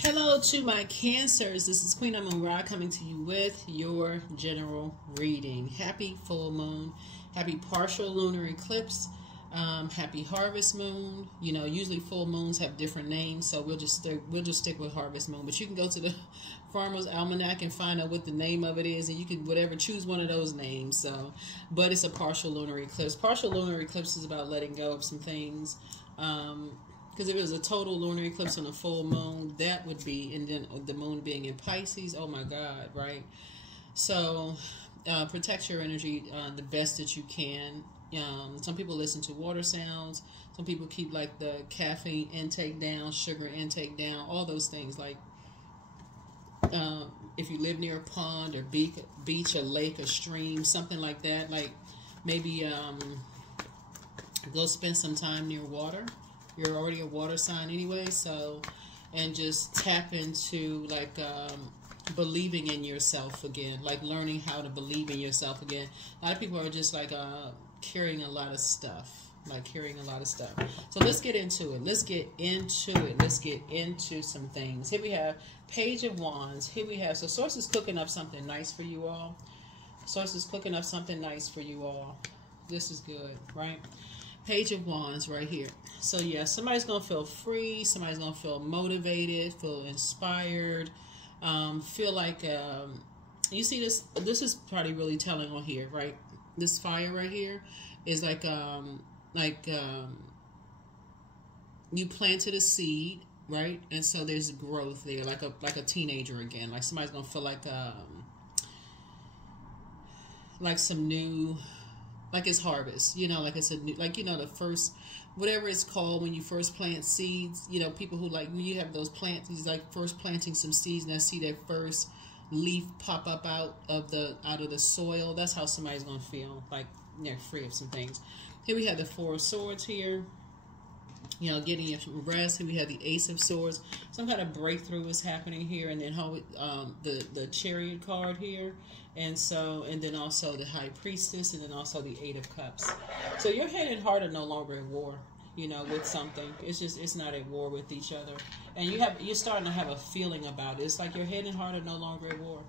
Hello to my Cancers. This is Queen Amun Ra coming to you with your general reading. Happy full moon. Happy partial lunar eclipse. Happy harvest moon. You know, usually full moons have different names, so we'll just stick with harvest moon. But you can go to the Farmer's Almanac and find out what the name of it is, and you can choose one of those names. So, but it's a partial lunar eclipse. Partial lunar eclipse is about letting go of some things. Because if it was a total lunar eclipse on a full moon, that would be, and then the moon being in Pisces, oh my God, right? So protect your energy the best that you can. Some people listen to water sounds. Some people keep like the caffeine intake down, sugar intake down, all those things. Like if you live near a pond or beach, a lake, a stream, something like that, like maybe go spend some time near water. You're already a water sign anyway, so, and just tap into like believing in yourself again, like learning how to believe in yourself again. A lot of people are just like carrying a lot of stuff, So let's get into it. Let's get into some things. Here we have Page of Wands. Here we have, so Source is cooking up something nice for you all. Source is cooking up something nice for you all. This is good, right? Page of Wands right here. So yeah, somebody's gonna feel free, somebody's gonna feel motivated, feel inspired, feel like you see this is probably really telling on here, right? This fire right here is like you planted a seed, right? And so there's growth there, like a teenager again. Like somebody's gonna feel like some new, like it's harvest, you know, like it's a new, like, you know, the first, whatever it's called when you first plant seeds, you know, people who like, when you have those plants, he's like first planting some seeds and I see that first leaf pop up out of the soil. That's how somebody's going to feel, like they're free of some things. Here we have the Four of Swords here, you know, getting some rest. Here we have the Ace of Swords. Some kind of breakthrough is happening here, and then the Chariot card here. And then also the High Priestess, and then also the Eight of Cups. So your head and heart are no longer at war, you know, with something. It's not at war with each other. And you're starting to have a feeling about it. It's like your head and heart are no longer at war,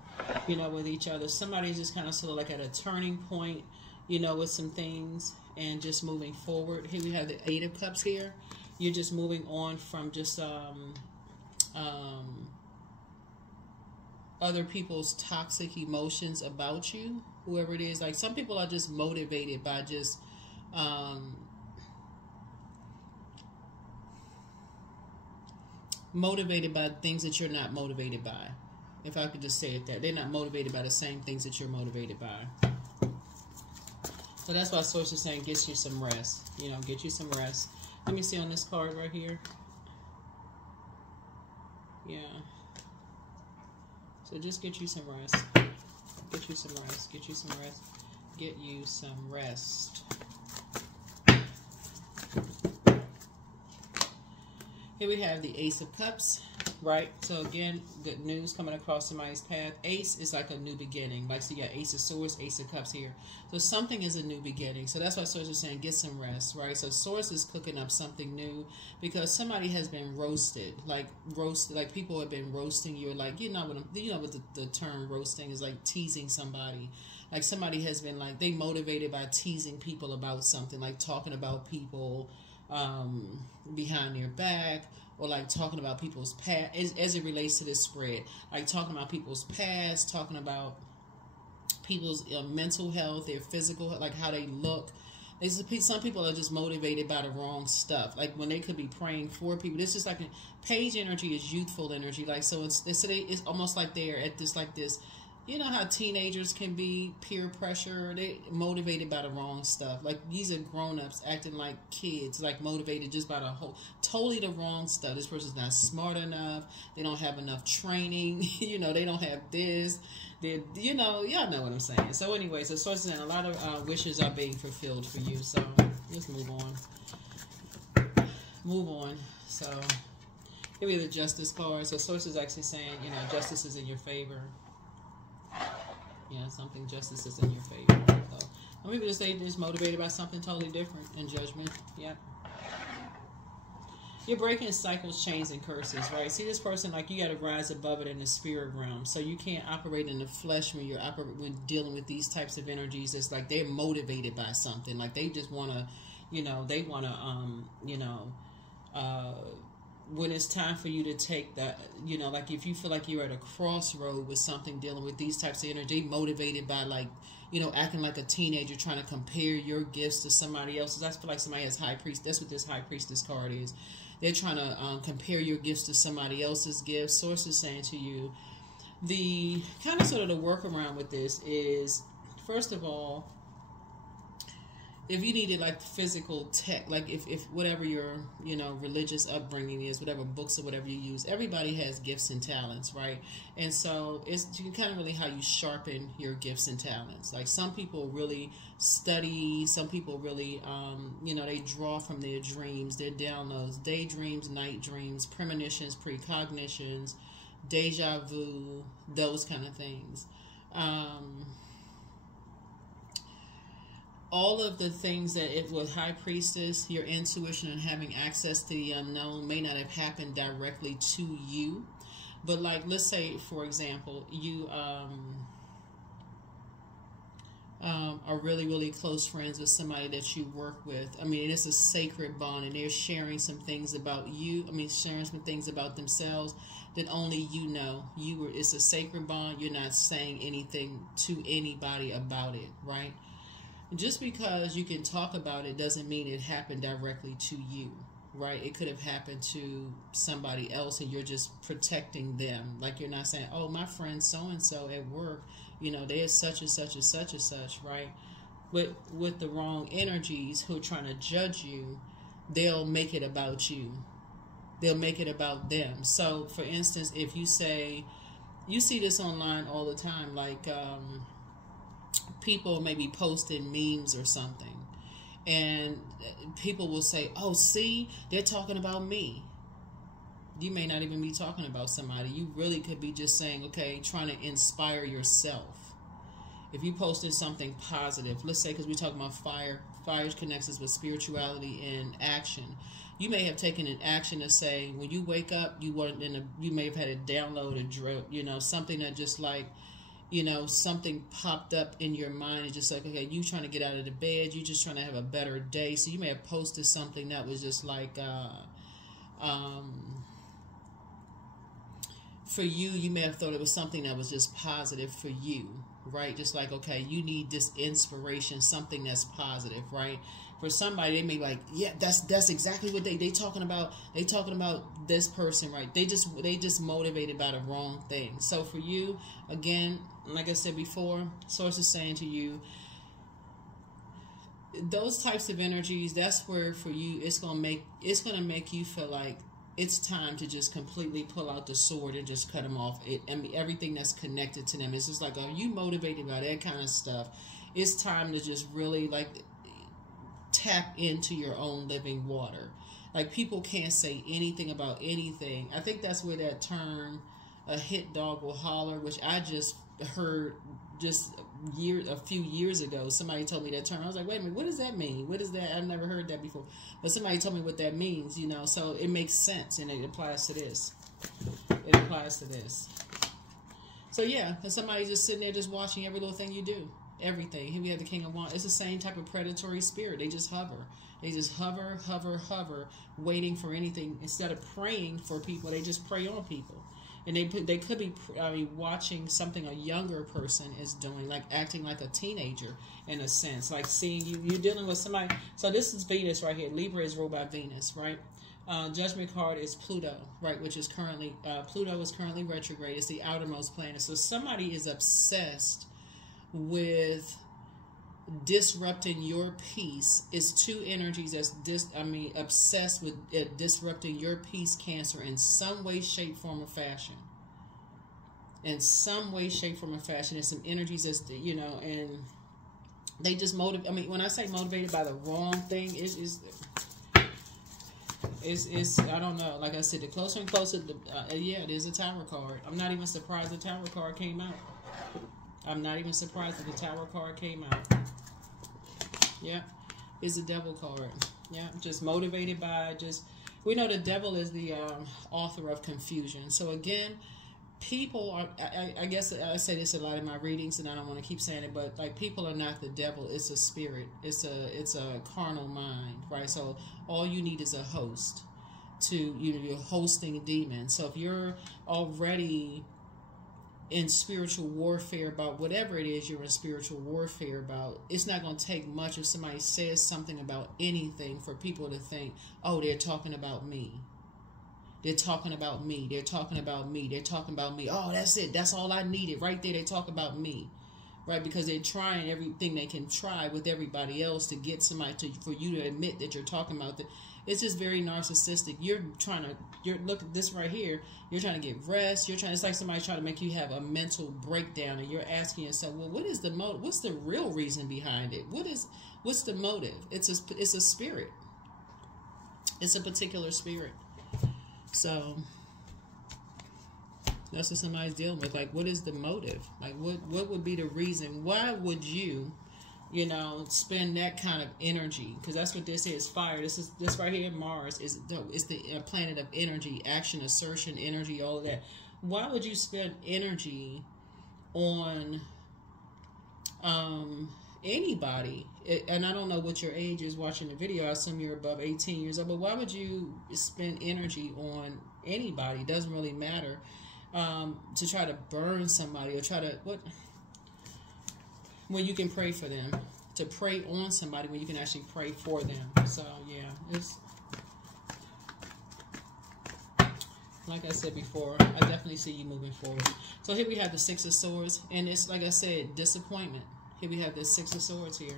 you know, with each other. Somebody's just kind of sort of like at a turning point, you know, with some things and just moving forward. Here we have the Eight of Cups here. You're just moving on from just other people's toxic emotions about you, whoever it is. Like some people are just motivated by just motivated by things that you're not motivated by. If I could just say it that. They're not motivated by the same things that you're motivated by. So that's why Source is saying get you some rest. You know, get you some rest. Let me see on this card right here. Yeah. So just get you some rest. Get you some rest. Get you some rest. Get you some rest. Here we have the Ace of Cups, right? So again, good news coming across somebody's path. Ace is like a new beginning. Like, so you got Ace of Swords, Ace of Cups here. So something is a new beginning. So that's why Source is saying get some rest, right? So Source is cooking up something new because somebody has been roasted. Like people have been roasting you. Like, you know what the term roasting is, like teasing somebody. Like somebody has been like, they motivated by teasing people about something, like talking about people behind their back, or like talking about people's past as it relates to this spread, like talking about people's past, talking about people's mental health, their physical, like how they look. Some people are just motivated by the wrong stuff, like when they could be praying for people. This is like page energy is youthful energy, like so it's almost like they're at this, like this. You know how teenagers can be, peer pressure, they motivated by the wrong stuff. Like these are grown-ups acting like kids, like motivated just by totally the wrong stuff. This person's not smart enough. They don't have enough training. You know, they don't have this. You know, y'all know what I'm saying. So anyway, so Source is saying a lot of wishes are being fulfilled for you. So let's move on. Move on. So here we have the Justice card. So Source is actually saying, you know, justice is in your favor. Yeah, something, justice is in your favor. So some people just say they're just motivated by something totally different in Judgment. Yep. You're breaking cycles, chains, and curses, right? See, this person, like, you got to rise above it in the spirit realm. So you can't operate in the flesh when you're when dealing with these types of energies. It's like they're motivated by something. Like, they just want to, they want to, when it's time for you to take that, like if you feel like you're at a crossroad with something dealing with these types of energy, motivated by, like, acting like a teenager, trying to compare your gifts to somebody else's. I feel like somebody has high priest. That's what this high priestess card is. They're trying to compare your gifts to somebody else's gifts. Source is saying to you, the kind of sort of the workaround with this is, first of all, if you needed like physical tech, like if whatever your religious upbringing is, whatever books or whatever you use, everybody has gifts and talents, right? And so it's kind of really how you sharpen your gifts and talents. Like, some people really study, some people really they draw from their dreams, their downloads, daydreams, night dreams, premonitions, precognitions, deja vu, those kind of things. All of the things that it was high priestess, your intuition and having access to the unknown may not have happened directly to you. But, like, let's say, for example, you are really, really close friends with somebody that you work with. I mean, it's a sacred bond, and they're sharing some things about you. I mean, sharing some things about themselves that only you know. It's a sacred bond. You're not saying anything to anybody about it, right? Just because you can talk about it doesn't mean it happened directly to you, right? It could have happened to somebody else, and you're just protecting them. Like, you're not saying, oh, my friend so-and-so at work, they're such and such and such and such, right? But with the wrong energies who are trying to judge you, they'll make it about you. They'll make it about them. So, for instance, if you say, you see this online all the time, like, people may be posting memes or something, and people will say, oh, see, they're talking about me. You may not even be talking about somebody. You really could be just saying, okay, trying to inspire yourself. If you posted something positive, let's say, because we're talking about fire connects us with spirituality and action. You may have taken an action to say, when you wake up, you may have had a download, a drill, something that just like, something popped up in your mind. It's just like, okay, you trying to get out of the bed, you just trying to have a better day. So you may have posted something that was just like, for you may have thought it was something that was just positive for you, right? Just like, okay, you need this inspiration, something that's positive, right? For somebody, they may be like, yeah, that's exactly what they talking about. They talking about this person, right? They just motivated by the wrong thing. So for you, again, like I said before, source is saying to you, those types of energies, that's where for you it's gonna make you feel like it's time to just completely pull out the sword and just cut them off. Everything that's connected to them. It's just like, are you motivated by that kind of stuff? It's time to just really like tap into your own living water. Like, people can't say anything about anything. I think that's where that term, a hit dog will holler, which I just heard just a few years ago. Somebody told me that term. I was like, wait a minute, what does that mean? What is that? I've never heard that before. But somebody told me what that means, so it makes sense, and it applies to this. It applies to this. So yeah, and somebody's just sitting there just watching every little thing you do. Everything. Here we have the King of Wands. It's the same type of predatory spirit. They just hover. They just hover, waiting for anything. Instead of praying for people, they just prey on people. And they could be watching something a younger person is doing, like acting like a teenager in a sense, like seeing you're dealing with somebody. So this is Venus right here. Libra is ruled by Venus, right? Judgment card is Pluto, right? Which is currently Pluto is currently retrograde. It's the outermost planet. So somebody is obsessed with disrupting your peace. Is two energies that's obsessed with disrupting your peace, Cancer, in some way, shape, form, or fashion. In some way, shape, form, or fashion. There's some energies that's and they just motivate. When I say motivated by the wrong thing, it's I don't know. Like I said, the closer and closer, yeah, there's a Tower card. I'm not even surprised the Tower card came out. I'm not even surprised that the Tower card came out. Yeah, it's a Devil card. Yeah, just motivated by just We know the devil is the author of confusion. So again, people are, I guess I say this a lot in my readings, and I don't want to keep saying it, but like, people are not the devil. It's a spirit. It's a carnal mind, right? So all you need is a host to, you know, you're hosting demons. So if you're already in spiritual warfare about whatever it is you're in spiritual warfare about, it's not going to take much if somebody says something about anything for people to think, oh, they're talking about me. They're talking about me. They're talking about me. They're talking about me. Oh, that's it. That's all I needed right there. They talk about me, right? Because they're trying everything they can try with everybody else to get somebody to, for you to admit that you're talking about that. It's just very narcissistic. Look at this right here. You're trying to get rest. It's like somebody trying to make you have a mental breakdown, and you're asking yourself, well, what is the motive? What's the real reason behind it? What's the motive? It's a spirit. It's a particular spirit. So that's what somebody's dealing with. Like, what is the motive? Like, what would be the reason? Why would you, you know, spend that kind of energy? Because that's what this is, fire. This right here, Mars, is the planet of energy, action, assertion, energy, all of that. Why would you spend energy on anybody? And I don't know what your age is watching the video. I assume you're above 18 years old. But why would you spend energy on anybody? It doesn't really matter. To try to burn somebody or try to, when you can pray for them, to pray on somebody when you can actually pray for them. So yeah, it's like I said before, I definitely see you moving forward. So here we have the Six of Swords, and it's, like I said, disappointment. Here we have the Six of Swords here.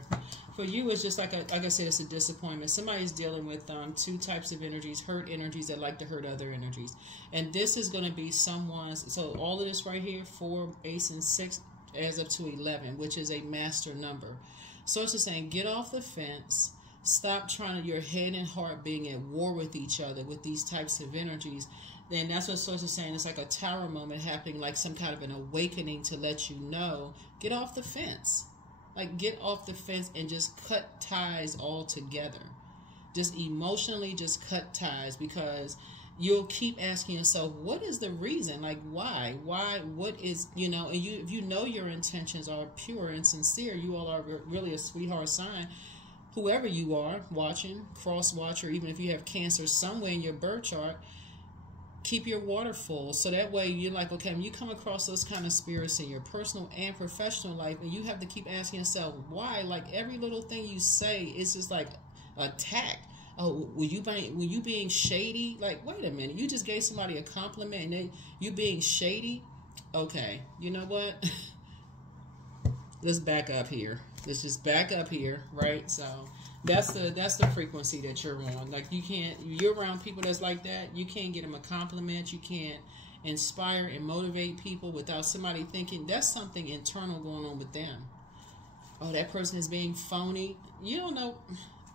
For you, it's just like I said, it's a disappointment. Somebody's dealing with two types of energies, hurt energies that like to hurt other energies. And this is going to be someone's, so all of this right here, 4, Ace, and 6, adds up to 11, which is a master number. So it's just saying, get off the fence. Stop trying to, your head and heart being at war with each other with these types of energies. Then that's what Source is saying. It's like a tower moment happening, like some kind of an awakening to let you know, get off the fence. Like, get off the fence and just cut ties altogether. Just emotionally, just cut ties, because you'll keep asking yourself, what is the reason? Like, why? What is, you know, and if you know your intentions are pure and sincere, you all are really a sweetheart sign. Whoever you are watching, cross watcher, even if you have Cancer somewhere in your birth chart, keep your water full. So that way you're like, okay, when you come across those kind of spirits in your personal and professional life, and you have to keep asking yourself, why? Like, every little thing you say is just like attack. Oh, were you being shady? Like, wait a minute, you just gave somebody a compliment and then you being shady? Okay, you know what? Let's back up here. Let's just back up here, right? So that's the frequency that you're on. Like, you're around people that's like that. You can't get them a compliment. You can't inspire and motivate people without somebody thinking that's something internal going on with them. Oh, that person is being phony. You don't know.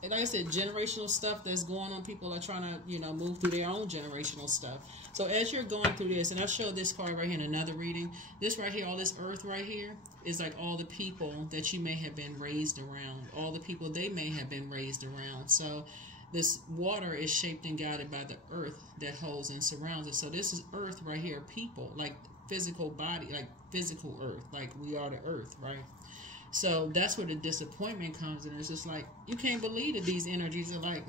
Like I said, generational stuff that's going on. People are trying to, you know, move through their own generational stuff. So as you're going through this, and I showed this card right here in another reading, this right here, all this earth right here, is like all the people that you may have been raised around. All the people they may have been raised around. So this water is shaped and guided by the earth that holds and surrounds it. So this is earth right here, people, like physical body, like physical earth, like we are the earth, right? So that's where the disappointment comes in. It's just like, you can't believe that these energies are like.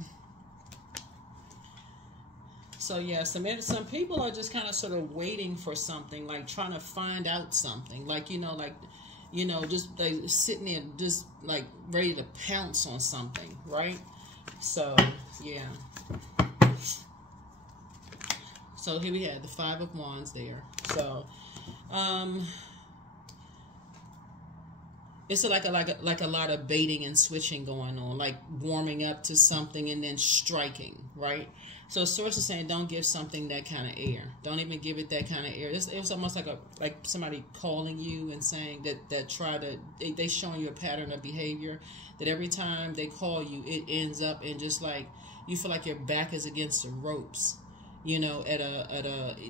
So yeah, some people are just kind of sort of waiting for something, like trying to find out something, like, just like sitting there, just like ready to pounce on something, right? So yeah. So here we have the Five of Wands there. So, it's like a lot of baiting and switching going on, like warming up to something and then striking, right? So Source is saying, don't give something that kind of air. Don't even give it that kind of air. It was almost like somebody calling you and saying that they showing you a pattern of behavior, that every time they call you, it ends up in just like, you feel like your back is against the ropes. You know,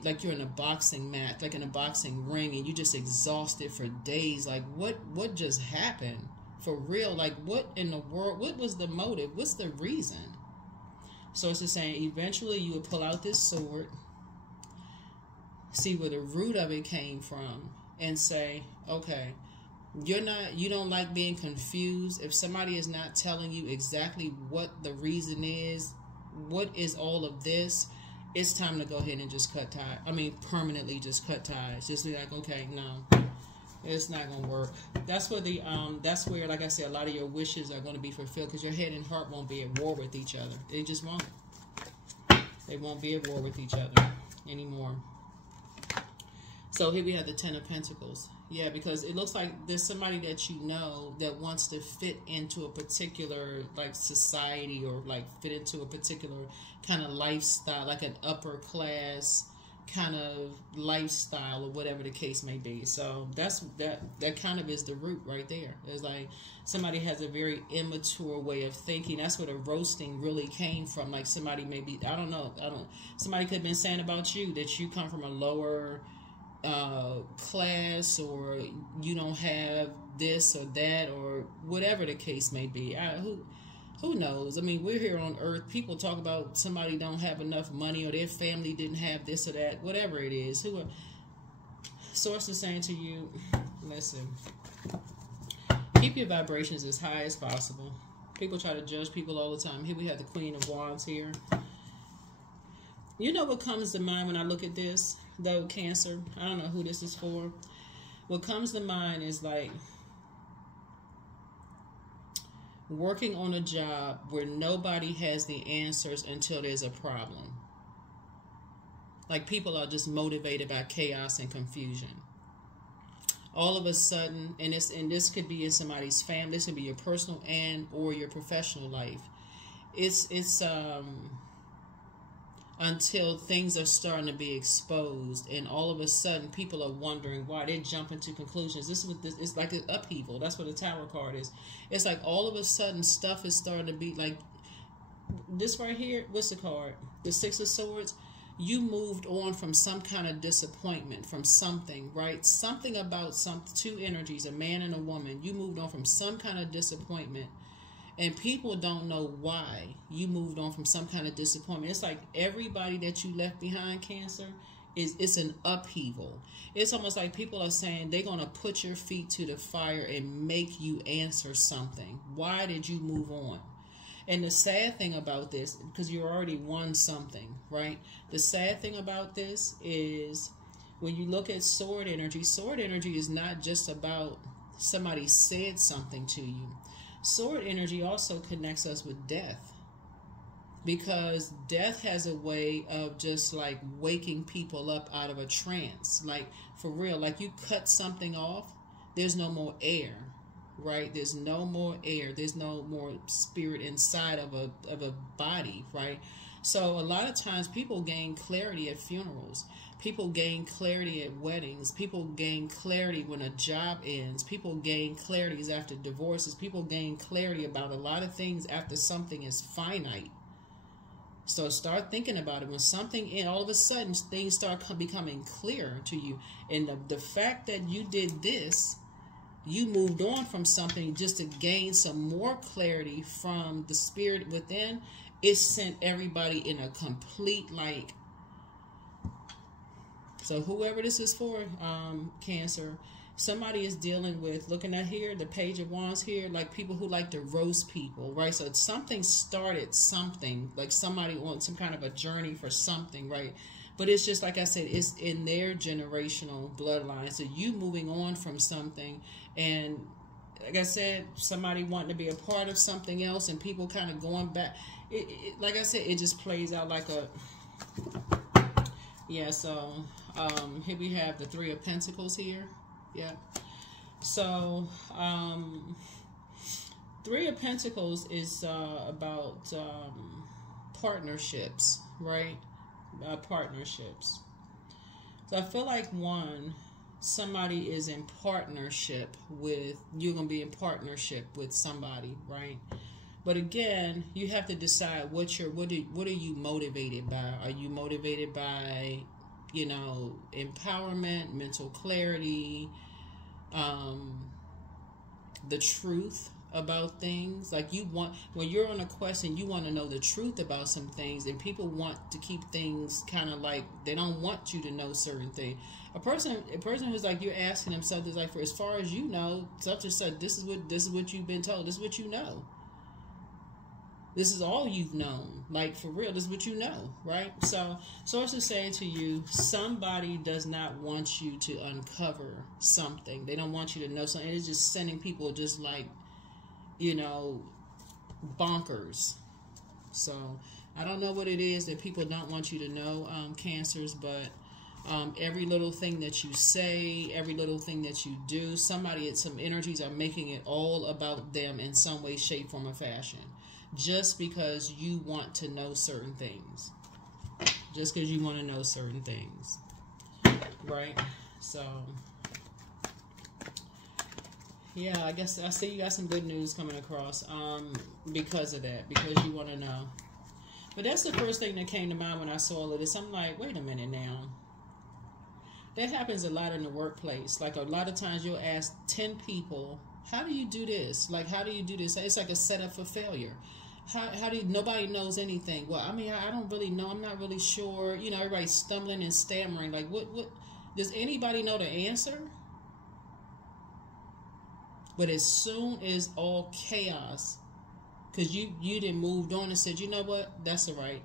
like you're in a boxing match, like in a boxing ring, and you just exhausted for days. Like, what just happened? For real? Like, what in the world? What was the motive? What's the reason? So it's just saying eventually you will pull out this sword, see where the root of it came from, and say, okay, you don't like being confused. If somebody is not telling you exactly what the reason is, what is all of this, it's time to go ahead and just cut ties. I mean, permanently just cut ties. Just be like, okay, no, it's not gonna work. That's where like I said, a lot of your wishes are going to be fulfilled, because your head and heart won't be at war with each other. They just won't. They won't be at war with each other anymore. So here we have the Ten of Pentacles. Yeah, because it looks like there's somebody that you know that wants to fit into a particular like society, or like fit into a particular kind of lifestyle, like an upper class kind of lifestyle, or whatever the case may be. So that kind of is the root right there. It's like somebody has a very immature way of thinking. That's where the roasting really came from. Like somebody maybe, somebody could have been saying about you that you come from a lower class, or you don't have this or that, or whatever the case may be. Who knows? I mean, we're here on earth. People talk about somebody don't have enough money, or their family didn't have this or that, whatever it is. Source is saying to you, listen, keep your vibrations as high as possible. People try to judge people all the time. Here we have the Queen of Wands here. You know what comes to mind when I look at this, though, Cancer? I don't know who this is for. What comes to mind is like working on a job where nobody has the answers until there's a problem. Like people are just motivated by chaos and confusion. All of a sudden, and this could be in somebody's family, this could be your personal and or your professional life. It's until things are starting to be exposed, and all of a sudden people are wondering why. They're jumping to conclusions. This is what this, it's like an upheaval. That's what the Tower card is. It's like all of a sudden stuff is starting to be like this right here. What's the card? The Six of Swords. You moved on from some kind of disappointment, from something, right? Something about two energies, a man and a woman. You moved on from some kind of disappointment. And people don't know why you moved on from some kind of disappointment. It's like everybody that you left behind, Cancer, it's an upheaval. It's almost like people are saying they're going to put your feet to the fire and make you answer something. Why did you move on? And the sad thing about this, because you already won something, right? The sad thing about this is when you look at sword energy is not just about somebody said something to you. Sword energy also connects us with death, because death has a way of just like waking people up out of a trance. Like for real, like you cut something off, there's no more air, right? There's no more air. There's no more spirit inside of a body, right? So a lot of times people gain clarity at funerals. People gain clarity at weddings. People gain clarity when a job ends. People gain clarities after divorces. People gain clarity about a lot of things after something is finite. So start thinking about it. When something, all of a sudden, things start becoming clear to you. And the fact that you did this, you moved on from something just to gain some more clarity from the spirit within, it sent everybody in a complete, like, so whoever this is for, Cancer, somebody is dealing with, looking at here, the Page of Wands here, like people who like to roast people, right? So something started something, like somebody on some kind of a journey for something, right? But it's just, like I said, it's in their generational bloodline. So you moving on from something, and like I said, somebody wanting to be a part of something else, and people kind of going back. Like I said, it just plays out like a, yeah, so here we have the Three of Pentacles here. Yeah. So Three of Pentacles is about partnerships, right? Partnerships. So I feel like somebody is in partnership with, you're going to be in partnership with somebody, right? But again, you have to decide what are you motivated by? Are you motivated by, you know, empowerment, mental clarity, the truth, about things. Like you want, when you're on a quest and you want to know the truth about some things, and people want to keep things kind of like, they don't want you to know certain things. A person who's like, you're asking them something like, for as far as you know, such and such, this is what you've been told, this is what you know. This is all you've known. Like, for real, this is what you know, right? So, Source is saying to you, somebody does not want you to uncover something. They don't want you to know something. It's just sending people just like, you know, bonkers. So, I don't know what it is that people don't want you to know, Cancers, but every little thing that you say, every little thing that you do, some energies are making it all about them in some way, shape, form, or fashion. Just because you want to know certain things. Just because you want to know certain things. Right? So, yeah, I guess I see you got some good news coming across because of that. Because you want to know. But that's the first thing that came to mind when I saw all of this. I'm like, wait a minute now. That happens a lot in the workplace. Like, a lot of times you'll ask 10 people, how do you do this? Like, how do you do this? It's like a setup for failure. How do you, nobody knows anything? Well, I mean, I don't really know. I'm not really sure. You know, everybody's stumbling and stammering. Like, what, does anybody know the answer? But as soon as all chaos, because you didn't moved on and said, you know what, that's all right.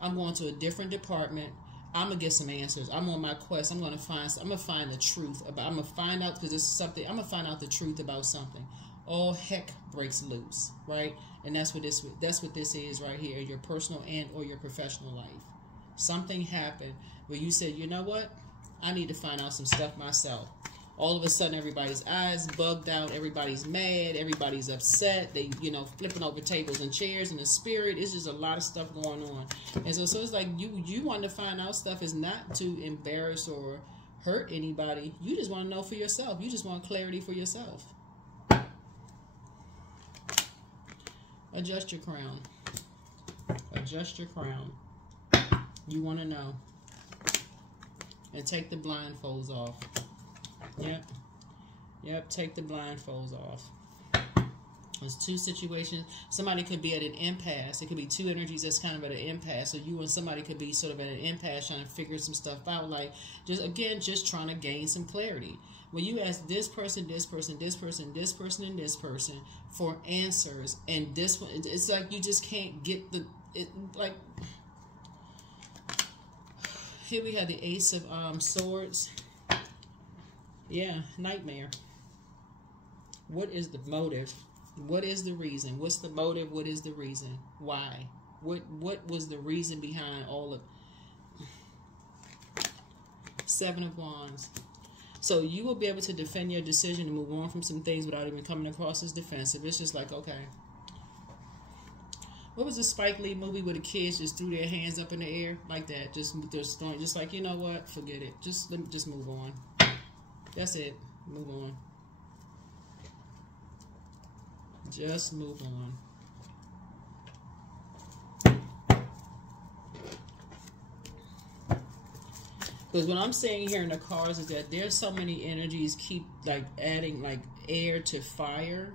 I'm going to a different department. I'm gonna get some answers. I'm on my quest. I'm gonna find the truth about. I'm gonna find out, because this is something. I'm gonna find out the truth about something. All heck breaks loose, right? And that's what this is right here in your personal and or your professional life. Something happened where you said, you know what, I need to find out some stuff myself. All of a sudden, everybody's eyes bugged out. Everybody's mad. Everybody's upset. They, you know, flipping over tables and chairs. And the spirit, it's just a lot of stuff going on. And so it's like you want to find out stuff is not to embarrass or hurt anybody. You just want to know for yourself. You just want clarity for yourself. Adjust your crown. Adjust your crown. You want to know. And take the blindfolds off. Yep, take the blindfolds off. There's two situations. Somebody could be at an impasse. It could be two energies that's kind of at an impasse. So you and somebody could be sort of at an impasse trying to figure some stuff out. Like, just trying to gain some clarity. When you ask this person, this person, this person, this person, and this person for answers, and this one, it's like you just can't get like, here we have the Ace of Swords. Yeah, nightmare. What is the motive? What is the reason? What's the motive? What is the reason? Why? What was the reason behind all of... Seven of Wands. So you will be able to defend your decision to move on from some things without even coming across as defensive. It's just like, okay. What was the Spike Lee movie where the kids just threw their hands up in the air like that? Just like, you know what? Forget it. Just move on. That's it. Move on. Just move on. Because what I'm saying here in the cards is that there's so many energies keep like adding like air to fire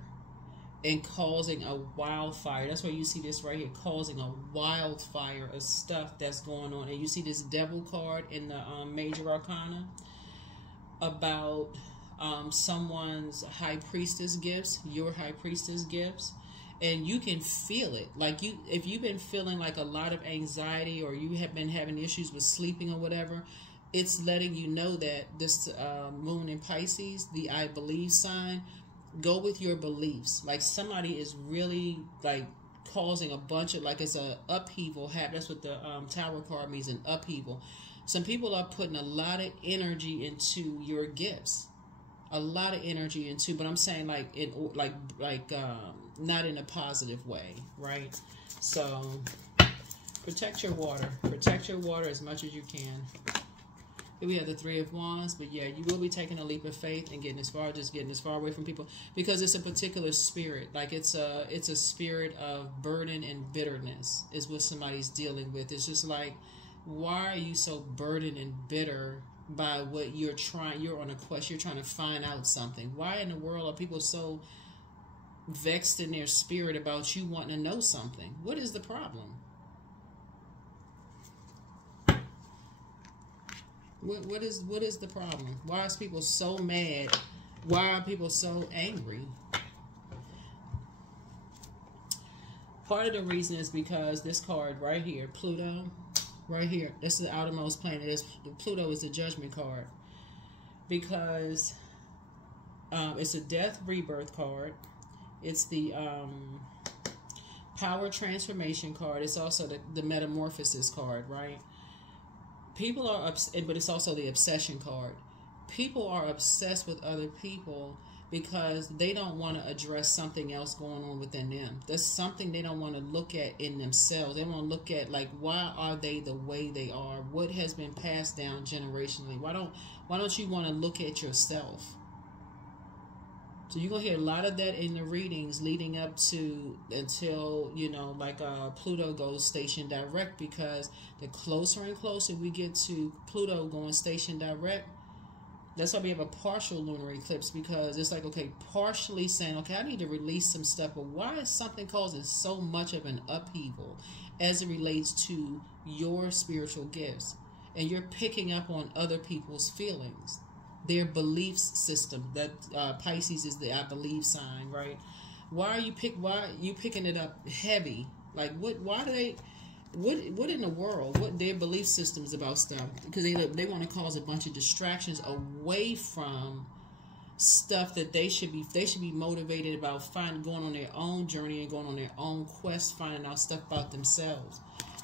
and causing a wildfire. That's why you see this right here, causing a wildfire of stuff that's going on. And you see this Devil card in the Major Arcana about someone's High Priestess gifts, your High Priestess gifts. And you can feel it. Like if you've been feeling like a lot of anxiety or you have been having issues with sleeping or whatever, it's letting you know that this moon in Pisces, the I believe sign, go with your beliefs. Like somebody is really like causing a bunch of, like it's a upheaval. That's what the Tower card means, an upheaval. Some people are putting a lot of energy into your gifts. A lot of energy into, but I'm saying like not in a positive way, right? So protect your water. Protect your water as much as you can. Here we have the Three of Wands, but yeah, you will be taking a leap of faith and getting as far away from people, because it's a particular spirit. Like it's a spirit of burden and bitterness is what somebody's dealing with. It's just like, why are you so burdened and bitter by what you're on a quest, you're trying to find out something? Why in the world are people so vexed in their spirit about you wanting to know something. What is the problem? What is the problem? Why is people so mad? Why are people so angry? Part of the reason is because this card right here, Pluto, right here, this is the outermost planet. Pluto is the judgment card. Because it's a death rebirth card. It's the power transformation card. It's also the metamorphosis card, right? People are upset, but it's also the obsession card. People are obsessed with other people because they don't want to address something else going on within them. There's something they don't want to look at in themselves. They want to look at, like, why are they the way they are? What has been passed down generationally? Why don't you want to look at yourself? So you're going to hear a lot of that in the readings leading up to until, you know, like Pluto goes station direct, because the closer and closer we get to Pluto going station direct, that's why we have a partial lunar eclipse, because it's like, okay, partially saying, okay, I need to release some stuff, but why is something causing so much of an upheaval as it relates to your spiritual gifts? And you're picking up on other people's feelings, their beliefs system. That Pisces is the I believe sign, right? Why are you picking it up heavy? Like, why do they? What in the world? What their belief systems about stuff? Because they want to cause a bunch of distractions away from stuff that they should be motivated about, going on their own journey and going on their own quest, finding out stuff about themselves.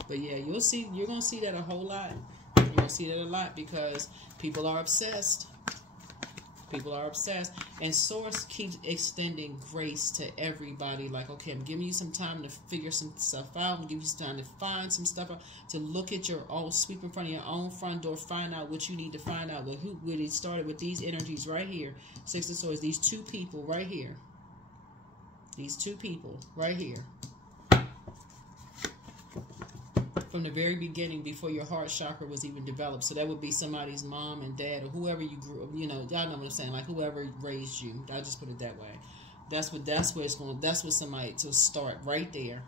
But yeah, you're gonna see that a whole lot. You're gonna see that a lot because people are obsessed. People are obsessed, and Source keeps extending grace to everybody. Like, okay, I'm giving you some time to figure some stuff out. I'm giving you some time to find some stuff out, to look at your own, sweep in front of your own front door, find out what you need to find out. When it started with these energies right here, Six of Swords, these two people right here. These two people right here. From the very beginning, before your heart chakra was even developed. So that would be somebody's mom and dad, or whoever you grew up, you know, y'all know what I'm saying, like whoever raised you. I'll just put it that way. That's where it's going. That's what somebody to start right there.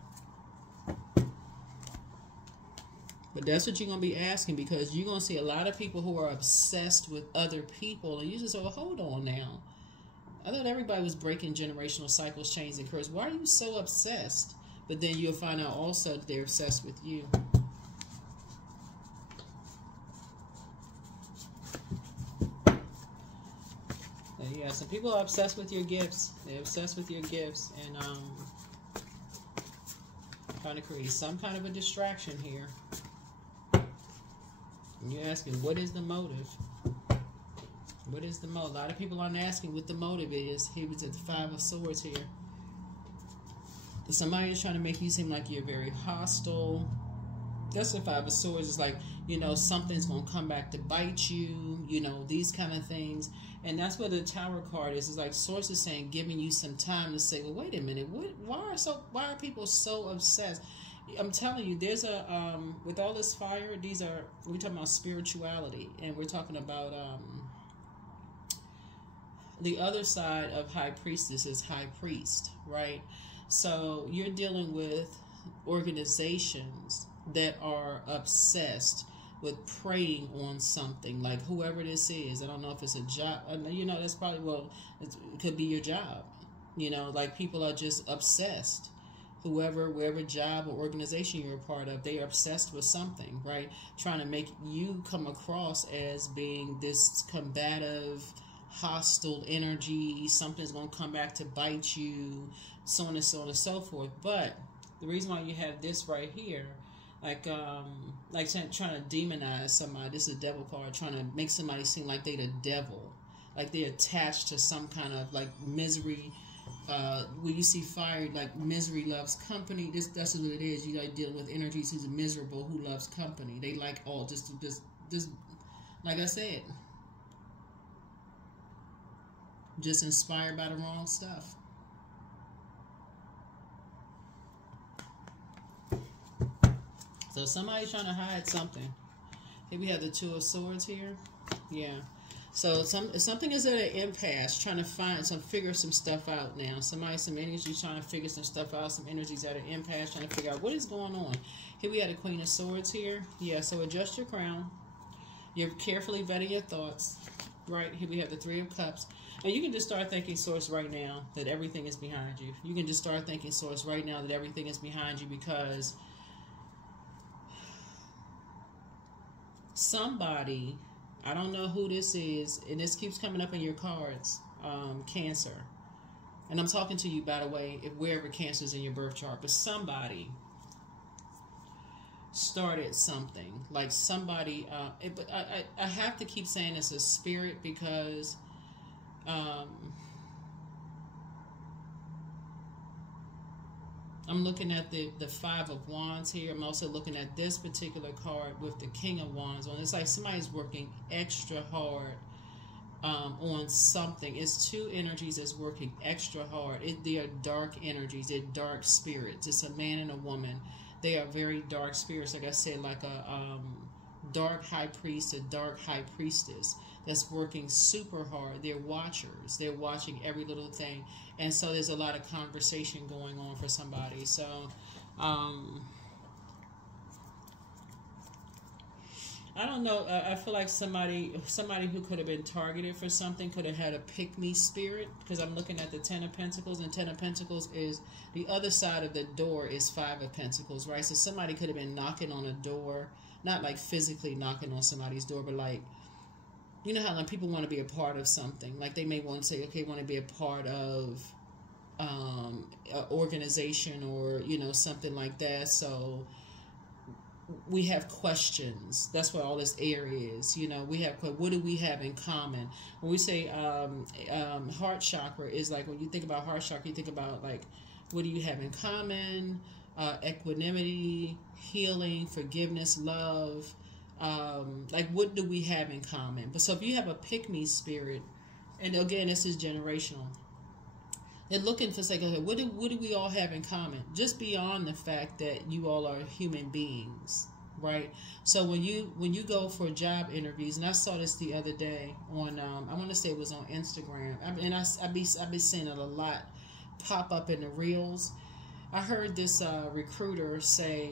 But that's what you're going to be asking, because you're going to see a lot of people who are obsessed with other people, and you just say, well, hold on now. I thought everybody was breaking generational cycles, chains, and curses. Why are you so obsessed? But then you'll find out also that they're obsessed with you. And yeah, some people are obsessed with your gifts. They're obsessed with your gifts, and trying to create some kind of a distraction here. And you're asking, what is the motive? What is the motive? A lot of people aren't asking what the motive is. He was at the Five of Swords here. Somebody is trying to make you seem like you're very hostile. That's the Five of Swords. It's like, you know, something's going to come back to bite you, you know, these kind of things. And that's what the Tower card is. It's like Source is saying, giving you some time to say, well, wait a minute, why are people so obsessed? I'm telling you, there's a, with all this fire, we're talking about spirituality, and we're talking about, the other side of High Priestess is High Priest, right? So you're dealing with organizations that are obsessed with preying on something, like whoever this is. I don't know if it's a job. You know, that's probably, well, it could be your job. You know, like people are just obsessed. Wherever job or organization you're a part of, they are obsessed with something, right? Trying to make you come across as being this combative, hostile energy. Something's going to come back to bite you, so on and so on and so forth. But the reason why you have this right here, like trying to demonize somebody, this is a devil card, trying to make somebody seem like they're the devil, like they're attached to some kind of like misery. When you see fire, like misery loves company. That's what it is. You like dealing with energies who's miserable, who loves company. They like all just like I said, just inspired by the wrong stuff. So somebody's trying to hide something. Here we have the Two of Swords here. Yeah. So something is at an impasse, trying to figure some stuff out now. Some energy trying to figure some stuff out. Some energies at an impasse, trying to figure out what is going on. Here we had a Queen of Swords here. Yeah, so adjust your crown. You're carefully vetting your thoughts. Right, here we have the Three of Cups. And you can just start thinking, Source, right now that everything is behind you. You can just start thinking, Source, right now that everything is behind you, because somebody, I don't know who this is, and this keeps coming up in your cards, Cancer. And I'm talking to you, by the way, if wherever Cancer is in your birth chart, but somebody started something, like somebody, but I have to keep saying it's a spirit, because I'm looking at the Five of Wands here. I'm also looking at this particular card with the King of Wands on. It's like somebody's working extra hard on something. It's two energies that's working extra hard. They are dark energies. They're dark spirits. It's a man and a woman. They are very dark spirits. Like I said, like a dark high priest, a dark high priestess that's working super hard. They're watchers. They're watching every little thing. And so there's a lot of conversation going on for somebody. So I don't know. I feel like somebody who could have been targeted for something could have had a pick-me spirit, because I'm looking at the Ten of Pentacles, and Ten of Pentacles is the other side of the door is Five of Pentacles, right? So somebody could have been knocking on a door, not like physically knocking on somebody's door, but like, you know how like people want to be a part of something. Like they may want to say, okay, want to be a part of an organization, or, you know, something like that. So we have questions. That's what all this air is. You know, we have, what do we have in common? When we say heart chakra, is like, when you think about heart chakra, you think about like, what do you have in common? Equanimity, healing, forgiveness, love. Like, what do we have in common? But so if you have a pick-me spirit, and again, this is generational, they're looking for, say, okay, what do we all have in common? Just beyond the fact that you all are human beings, right? So when you go for job interviews, and I saw this the other day on, I want to say it was on Instagram, and I've been seeing it a lot pop up in the reels. I heard this recruiter say,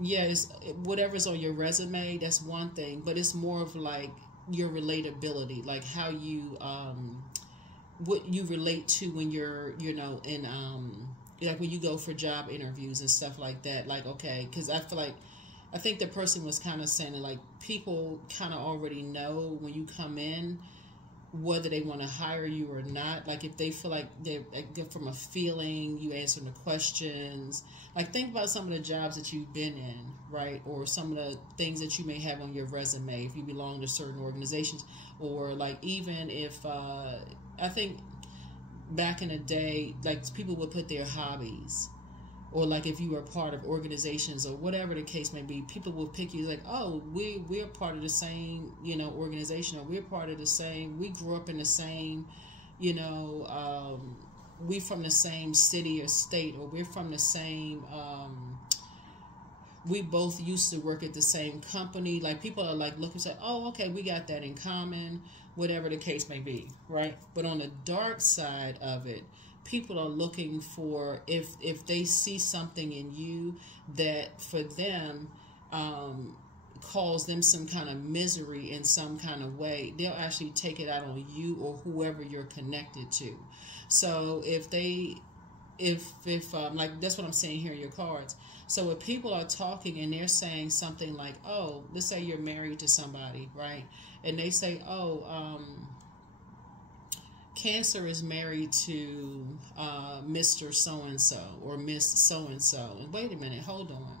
yes, whatever's on your resume, that's one thing, but it's more of like your relatability, like how you, what you relate to when you're, you know, in, like when you go for job interviews and stuff like that. Like, okay, because I think the person was kind of saying that, like, people kind of already know when you come in whether they want to hire you or not. Like, if they feel like they're good from a feeling, you answer the questions. Like, think about some of the jobs that you've been in, right? Or some of the things that you may have on your resume if you belong to certain organizations. Or, like, even if, I think back in the day, like, people would put their hobbies. Or, like, if you were part of organizations or whatever the case may be, people will pick you like, oh, we're part of the same, you know, organization, or we're part of the same, we grew up in the same, you know, we from the same city or state, or we're from the same, we both used to work at the same company. Like, people are like looking and say, oh, okay, we got that in common, whatever the case may be, right? But on the dark side of it, people are looking for, if they see something in you that for them cause them some kind of misery in some kind of way, they'll actually take it out on you or whoever you're connected to. So if like, that's what I'm saying here in your cards. So if people are talking and they're saying something like, oh, let's say you're married to somebody, right? And they say, oh, Cancer is married to Mr. So-and-so or Miss So-and-so. And wait a minute, hold on.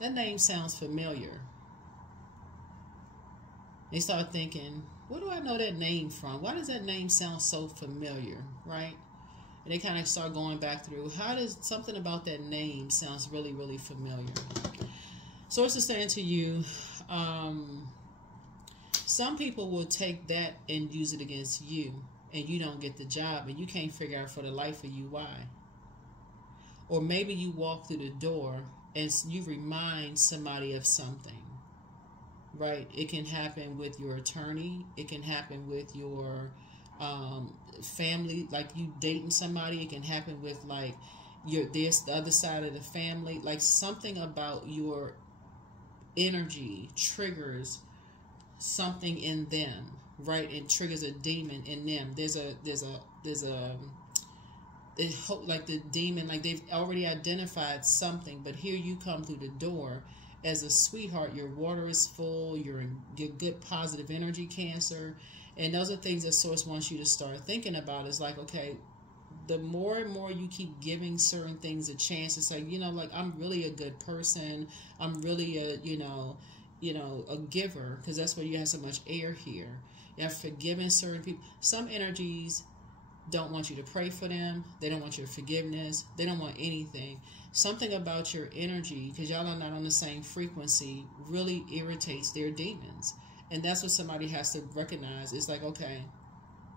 That name sounds familiar. They start thinking, where do I know that name from? Why does that name sound so familiar, right? And they kind of start going back through, how does something about that name sounds really, really familiar? Source is saying to you, some people will take that and use it against you, and you don't get the job, and you can't figure out for the life of you why. Or maybe you walk through the door and you remind somebody of something, right? It can happen with your attorney. It can happen with your family, like you dating somebody. It can happen with like the other side of the family. Like something about your energy triggers something in them, right? It triggers a demon in them. Like the demon, like they've already identified something, but here you come through the door as a sweetheart. Your water is full. You're good positive energy, Cancer. And those are things that Source wants you to start thinking about. Is like, okay, the more and more you keep giving certain things a chance, it's like, like I'm really a good person. I'm really a, a giver, because that's why you have so much air here. You have forgiven certain people. Some energies don't want you to pray for them. They don't want your forgiveness. They don't want anything. Something about your energy, because y'all are not on the same frequency, really irritates their demons. And that's what somebody has to recognize. It's like, okay,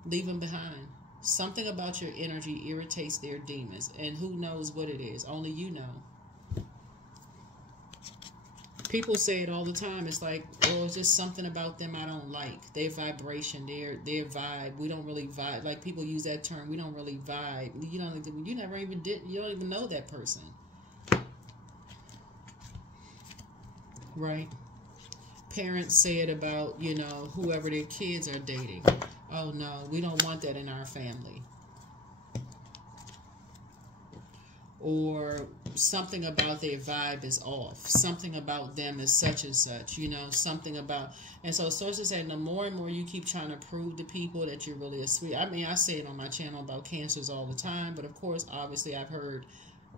leave them behind. Something about your energy irritates their demons. And who knows what it is? Only you know. People say it all the time. It's like, oh, it's just something about them I don't like. Their vibration, their vibe. We don't really vibe. Like people use that term. We don't really vibe. You never even did. You don't even know that person, right? Parents say it about whoever their kids are dating. Oh no, we don't want that in our family. Or something about their vibe is off. Something about them is such and such, something about. And so Source is saying the more and more you keep trying to prove to people that you're really a sweet. I mean, I say it on my channel about Cancers all the time, but of course, obviously I've heard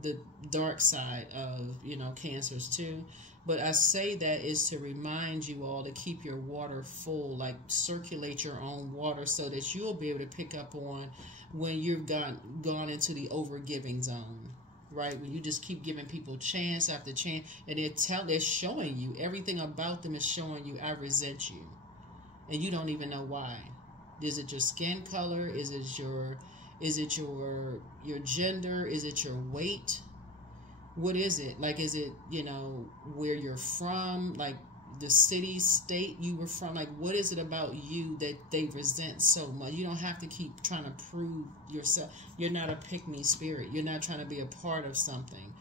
the dark side of, Cancers too. But I say that is to remind you all to keep your water full, like circulate your own water so that you'll be able to pick up on when you've gone into the overgiving zone. Right, when you just keep giving people chance after chance, and they're showing you everything about them is showing you, I resent you, and you don't even know why. Is it your skin color? Is it your gender? Is it your weight? What is it? Like, is it where you're from? Like the city, state you were from? Like, what is it about you that they resent so much? You don't have to keep trying to prove yourself. You're not a pick-me spirit. You're not trying to be a part of something.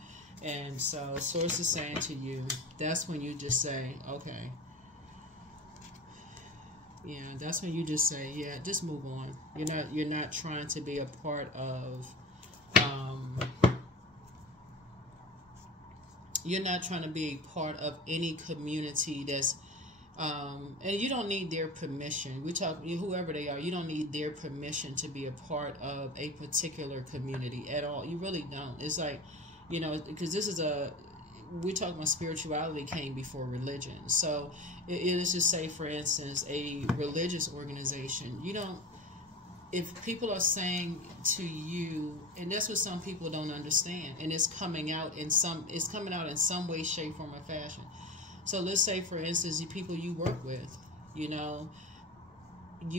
And so Source is saying to you, that's when you just say, okay. Yeah, that's when you just say, yeah, just move on. You're not trying to be a part of you're not trying to be a part of any community that's, and you don't need their permission. We talk, whoever they are, you don't need their permission to be a part of a particular community at all. You really don't. It's like, because this is we're talking about spirituality came before religion. So let's just say, for instance, a religious organization, if people are saying to you, and that's what some people don't understand, and it's coming out in some way, shape, form, or fashion. So let's say, for instance, the people you work with, you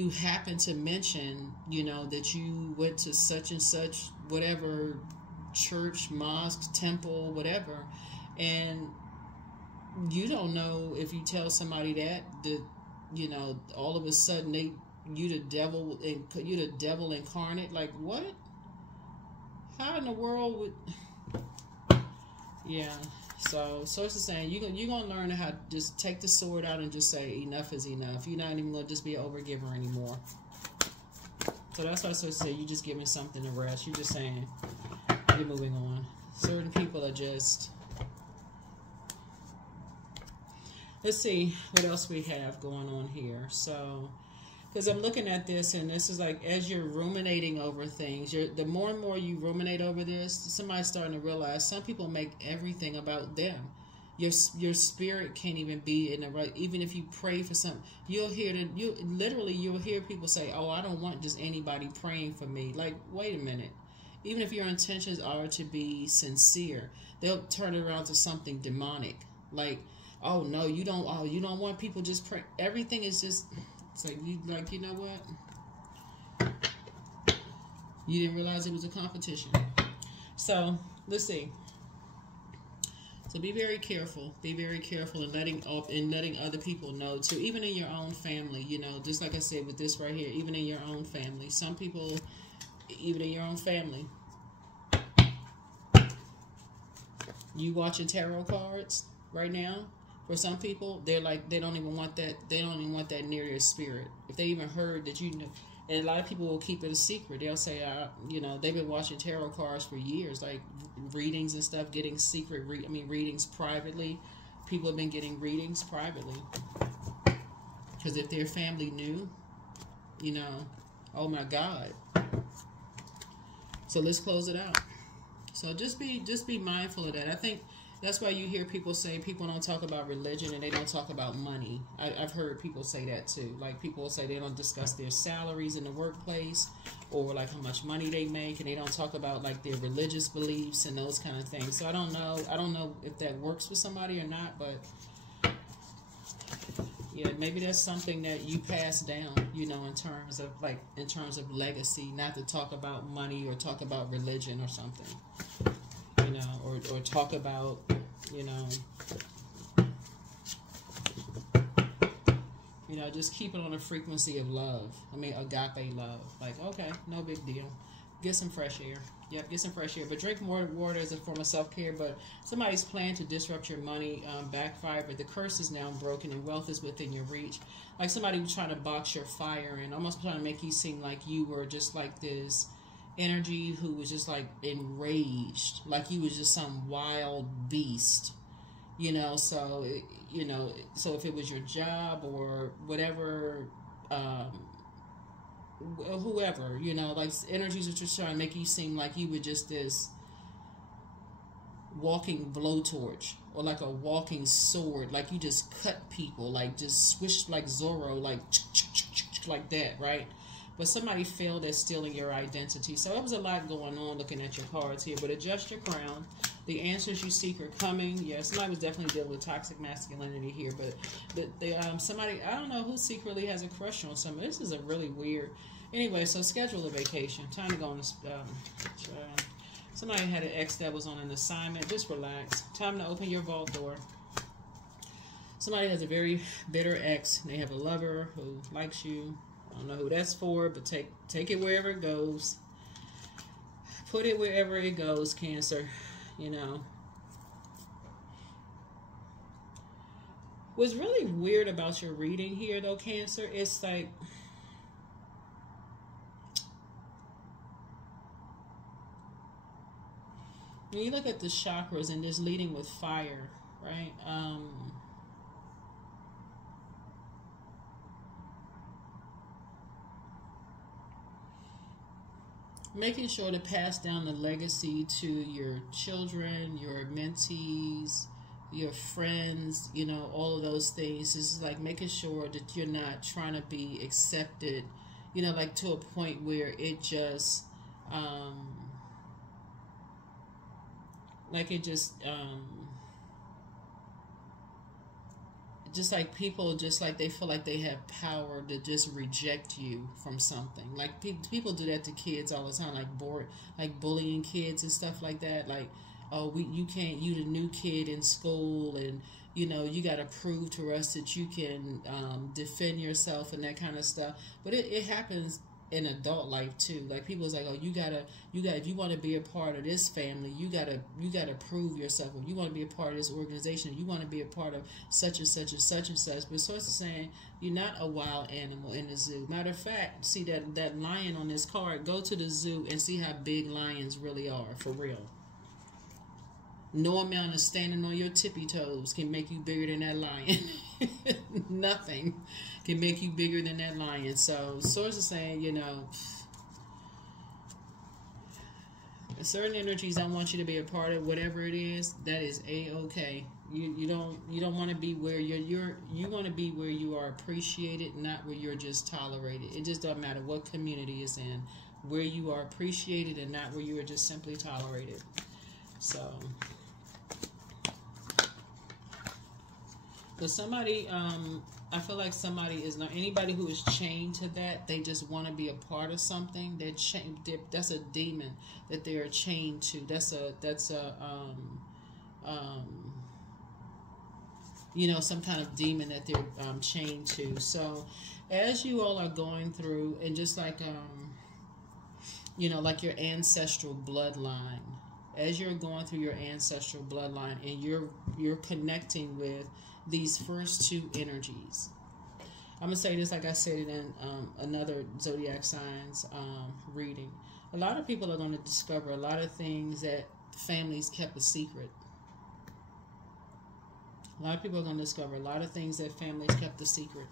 happen to mention, that you went to such and such, whatever church, mosque, temple, whatever, and you don't know if you tell somebody that all of a sudden you the devil incarnate. Like, what? How in the world would? Yeah. So Source is saying you're gonna learn how to just take the sword out and just say enough is enough. You're not even gonna just be an overgiver anymore. So that's why Source said you're just giving something to rest. You're just saying you're moving on. Certain people are just. Let's see what else we have going on here. So. Because I'm looking at this, and this is like, as you're ruminating over things, the more and more you ruminate over this, somebody's starting to realize some people make everything about them. Your spirit can't even be in the right. Even if you pray for something, you'll hear people say, "Oh, I don't want just anybody praying for me." Like, wait a minute. Even if your intentions are to be sincere, they'll turn it around to something demonic. Like, oh no, you don't want people just pray. Everything is just. It's like, you know what? You didn't realize it was a competition. So, let's see. So be very careful. Be very careful in letting other people know too. Even in your own family, you know, just like I said with this right here, even in your own family. Some people, even in your own family, you watching tarot cards right now. For some people, they're like, they don't even want that. They don't even want that near their spirit. If they even heard that you know, and a lot of people will keep it a secret. They'll say, you know, they've been watching tarot cards for years, like readings and stuff, getting secret. Readings privately. People have been getting readings privately because if their family knew, you know, oh my God. So let's close it out. So just be mindful of that. I think that's why you hear people say people don't talk about religion and they don't talk about money. I've heard people say that too. Like people say they don't discuss their salaries in the workplace or like how much money they make, and they don't talk about like their religious beliefs and those kind of things. So I don't know if that works for somebody or not, but yeah, maybe that's something that you pass down, you know, in terms of legacy, not to talk about money or talk about religion or something. You know, or talk about, you know, just keep it on a frequency of love. I mean, agape love. Like, okay, no big deal. Get some fresh air. Yep, get some fresh air. But drink more water as a form of self-care. But somebody's plan to disrupt your money backfire. But the curse is now broken and wealth is within your reach. Like somebody was trying to box your fire and almost trying to make you seem like you were just like this energy who was just like enraged, like you was just some wild beast, you know. So you know, so if it was your job or whatever, whoever, you know, like energies were just trying to make you seem like you were just this walking blowtorch or like a walking sword, like you just cut people, like just swish like Zorro, like that, right? But somebody failed at stealing your identity. So there was a lot going on looking at your cards here. But adjust your crown. The answers you seek are coming. Yeah, somebody was definitely dealing with toxic masculinity here. But somebody, I don't know who secretly has a crush on somebody. This is a really weird. Anyway, so schedule a vacation. Time to go on somebody had an ex that was on an assignment. Just relax. Time to open your vault door. Somebody has a very bitter ex. They have a lover who likes you. I don't know who that's for, but take it wherever it goes. Put it wherever it goes, Cancer. You know. What's really weird about your reading here, though, Cancer, it's like when you look at the chakras and this leading with fire, right? Making sure to pass down the legacy to your children, your mentees, your friends, you know, all of those things. Is like making sure that you're not trying to be accepted, you know, like to a point where it just, just like people, just like they feel like they have power to just reject you from something. Like people do that to kids all the time, like bullying kids and stuff like that. Like, oh, you can't, you the new kid in school, and you know you got to prove to us that you can defend yourself and that kind of stuff. But it happens in adult life too. Like people's like, oh, you gotta if you want to be a part of this family, you gotta prove yourself. If you want to be a part of this organization, you want to be a part of such and such and such and such. But so it's saying you're not a wild animal in the zoo. Matter of fact, see that lion on this card, go to the zoo and see how big lions really are, for real. No amount of standing on your tippy toes can make you bigger than that lion. Nothing can make you bigger than that lion. So source is saying, you know, certain energies don't want you to be a part of whatever it is. That is a-okay. You don't want to be where you want to be where you are appreciated, not where you're just tolerated. It just doesn't matter what community it's in, where you are appreciated and not where you are just simply tolerated. So, but somebody, I feel like somebody is not, anybody who is chained to that, they just want to be a part of something. They're chained. That's a demon that they are chained to. That's a you know, some kind of demon that they're chained to. So as you all are going through, and just like, you know, like your ancestral bloodline, as you're going through your ancestral bloodline and you're connecting with these first two energies. I'm going to say this like I said it in another Zodiac Signs reading. A lot of people are going to discover a lot of things that families kept a secret. A lot of people are going to discover a lot of things that families kept a secret.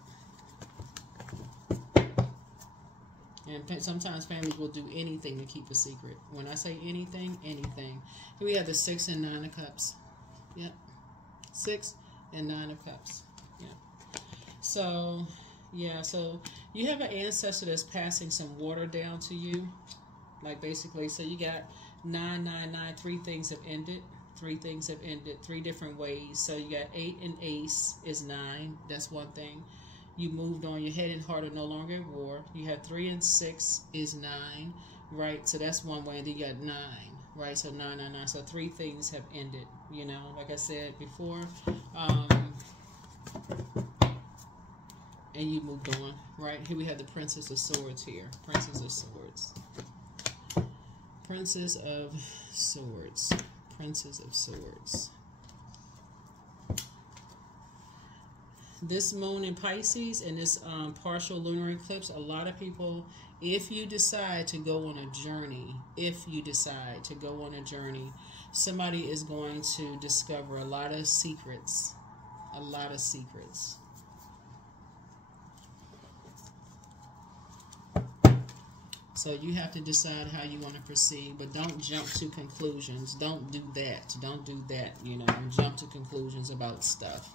And sometimes families will do anything to keep a secret. When I say anything, anything. Here we have the 6 and 9 of Cups. Yep. 6 and 9 of Cups. Yeah. So, yeah. So, you have an ancestor that's passing some water down to you. Like, basically, so you got 999. 3 things have ended. 3 things have ended. 3 different ways. So, you got 8 and Ace is 9. That's one thing. You moved on. Your head and heart are no longer at war. You have 3 and 6 is 9, right? So that's one way. And then you got 9, right? So 999. So 3 things have ended. You know, like I said before, and you moved on, right? Here we have the Princess of Swords. Here, Princess of Swords, Princess of Swords, Princess of Swords. This moon in Pisces and this partial lunar eclipse, a lot of people, if you decide to go on a journey, somebody is going to discover a lot of secrets, So you have to decide how you want to proceed, but don't jump to conclusions. Don't do that. You know, jump to conclusions about stuff.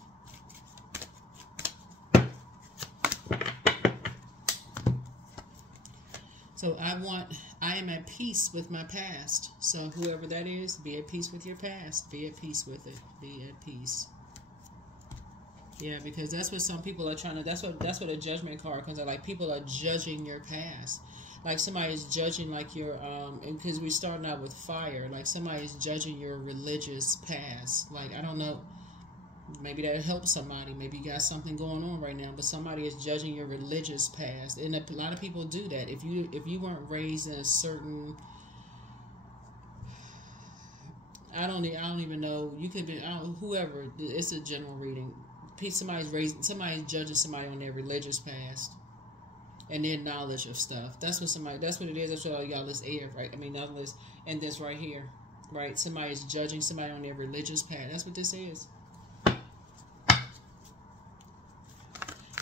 So I am at peace with my past. So whoever that is, be at peace with your past. Be at peace with it. Be at peace. Yeah, because that's what some people are trying to, that's what a judgment card comes out. Like, people are judging your past. Like, somebody's judging, like, your, because we're starting out with fire. Like, somebody's judging your religious past. Like, I don't know. Maybe that helps somebody. Maybe you got something going on right now, but somebody is judging your religious past, and a lot of people do that. If you weren't raised in a certain, I don't even know. You could be whoever. It's a general reading. Somebody's judging somebody on their religious past and their knowledge of stuff. That's what it is. That's what all y'all is air, right? I mean, knowledge, and this right here, right? Somebody's judging somebody on their religious past. That's what this is.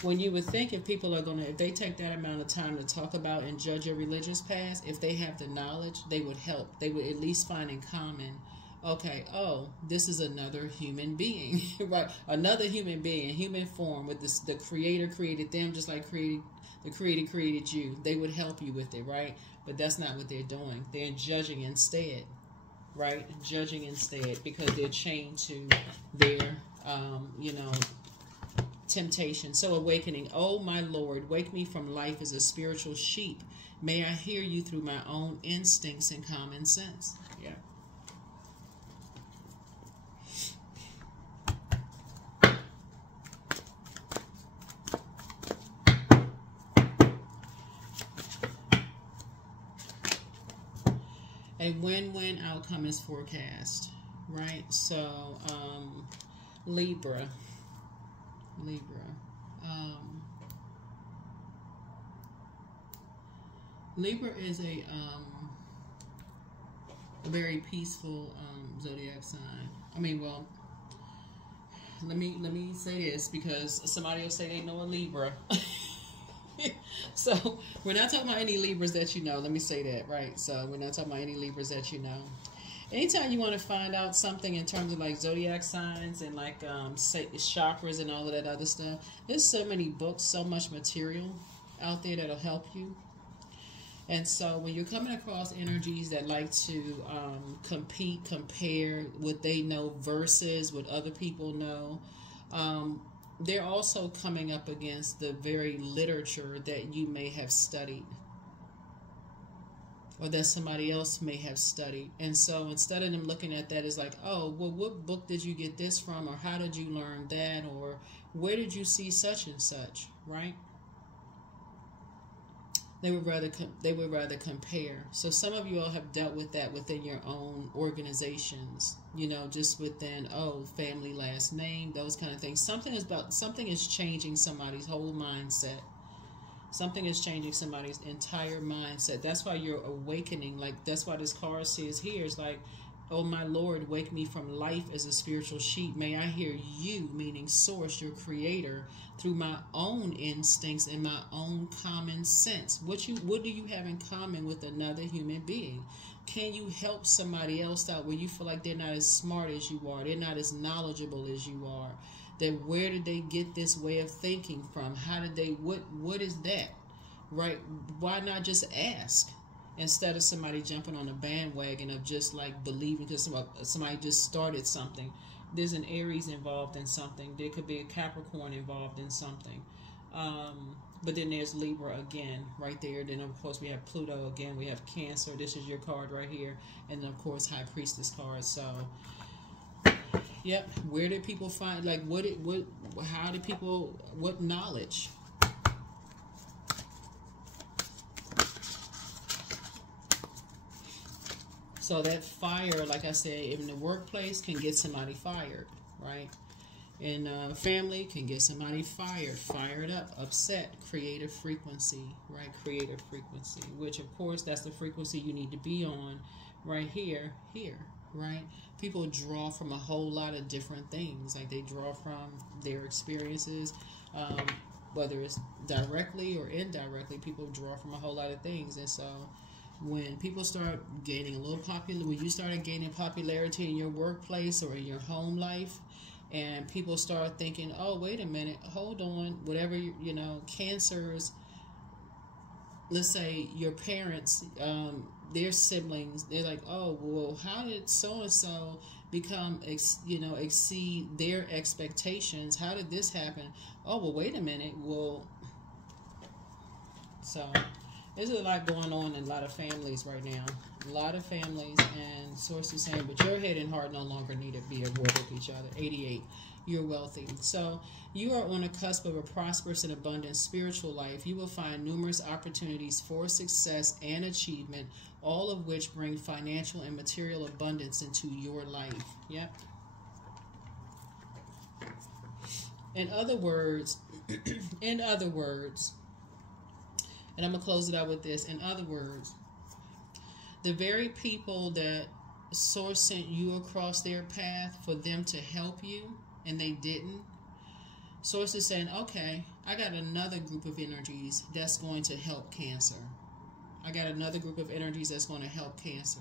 When you would think if people are if they take that amount of time to talk about and judge your religious past, if they have the knowledge, they would help. They would at least find in common, okay, oh, this is another human being, right? Another human being, human form, with this, the Creator created them just like the Creator created you. They would help you with it, right? But that's not what they're doing. They're judging instead, right? Judging instead, because they're chained to their, you know, temptation. So awakening. Oh my Lord, wake me from life as a spiritual sheep. May I hear you through my own instincts and common sense. Yeah. A win-win outcome is forecast, right? So Libra. Libra is a very peaceful zodiac sign. I mean, well, let me say this, because somebody will say they know a Libra. So we're not talking about any Libras that you know. Let me say that, right? So we're not talking about any Libras that you know. Anytime you want to find out something in terms of like zodiac signs and like chakras and all of that other stuff, there's so many books, so much material out there that'll help you. And so when you're coming across energies that like to compete, compare what they know versus what other people know, they're also coming up against the very literature that you may have studied. or that somebody else may have studied. And so instead of them looking at that as like, oh, well, what book did you get this from, or how did you learn that, or where did you see such and such, right? They would rather compare. So some of you all have dealt with that within your own organizations, you know, just within, oh, family last name, those kind of things. Something is changing somebody's whole mindset. Something is changing somebody's entire mindset. That's why you're awakening. Like, that's why this card says here, it's like, oh my Lord, wake me from life as a spiritual sheep. May I hear you, meaning source, your creator, through my own instincts and my own common sense. What do you have in common with another human being? Can you help somebody else out where you feel like they're not as smart as you are, they're not as knowledgeable as you are? That where did they get this way of thinking from? How did they, what is that? Right? Why not just ask? Instead of somebody jumping on a bandwagon of just like believing because somebody just started something. There's an Aries involved in something. There could be a Capricorn involved in something. But then there's Libra again right there. Then of course we have Pluto again. We have Cancer. This is your card right here. And then of course High Priestess card. So yep. Where did people find, like, how did people, what knowledge? So that fire, like I said, in the workplace can get somebody fired, right? In family can get somebody fired up, upset, creative frequency, right? Creative frequency, which of course that's the frequency you need to be on right here, right? People draw from a whole lot of different things. Like they draw from their experiences, whether it's directly or indirectly, people draw from a whole lot of things. And so when people start gaining a little when you started gaining popularity in your workplace or in your home life, and people start thinking, oh, wait a minute, hold on, whatever, you know, cancers, let's say your parents, their siblings, they're like, oh, well, how did so-and-so become, exceed their expectations? How did this happen? Oh, well, wait a minute. Well, so there's a lot going on in a lot of families right now. A lot of families, and sources saying, but your head and heart no longer need to be at war with each other. 88. You're wealthy. So you are on the cusp of a prosperous and abundant spiritual life. You will find numerous opportunities for success and achievement, all of which bring financial and material abundance into your life. Yep. In other words, and I'm going to close it out with this. In other words, the very people that Source sent you across their path for them to help you, and they didn't, Source is saying, okay, I got another group of energies that's going to help Cancer. I got another group of energies that's going to help Cancer.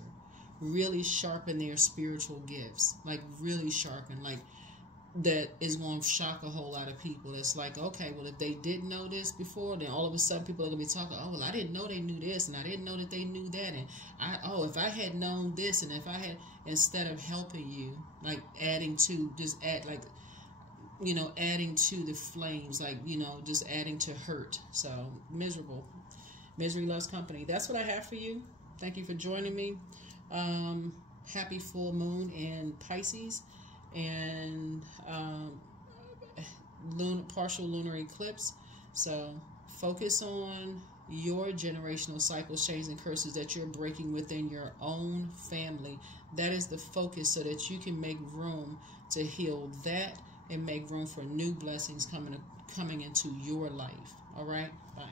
Really sharpen their spiritual gifts. Like, really sharpen. Like, that is going to shock a whole lot of people. It's like, okay, well, if they didn't know this before, then all of a sudden people are going to be talking, oh, well, I didn't know they knew this, and I didn't know that they knew that, and if I had known this, and if I had, instead of helping you, like adding to, just add, like, adding to the flames, like, just adding to hurt. So, miserable. Misery loves company. That's what I have for you. Thank you for joining me. Happy full moon in Pisces, and partial lunar eclipse. So focus on your generational cycles, chains, and curses that you're breaking within your own family. That is the focus, so that you can make room to heal that and make room for new blessings coming into your life. All right? Bye.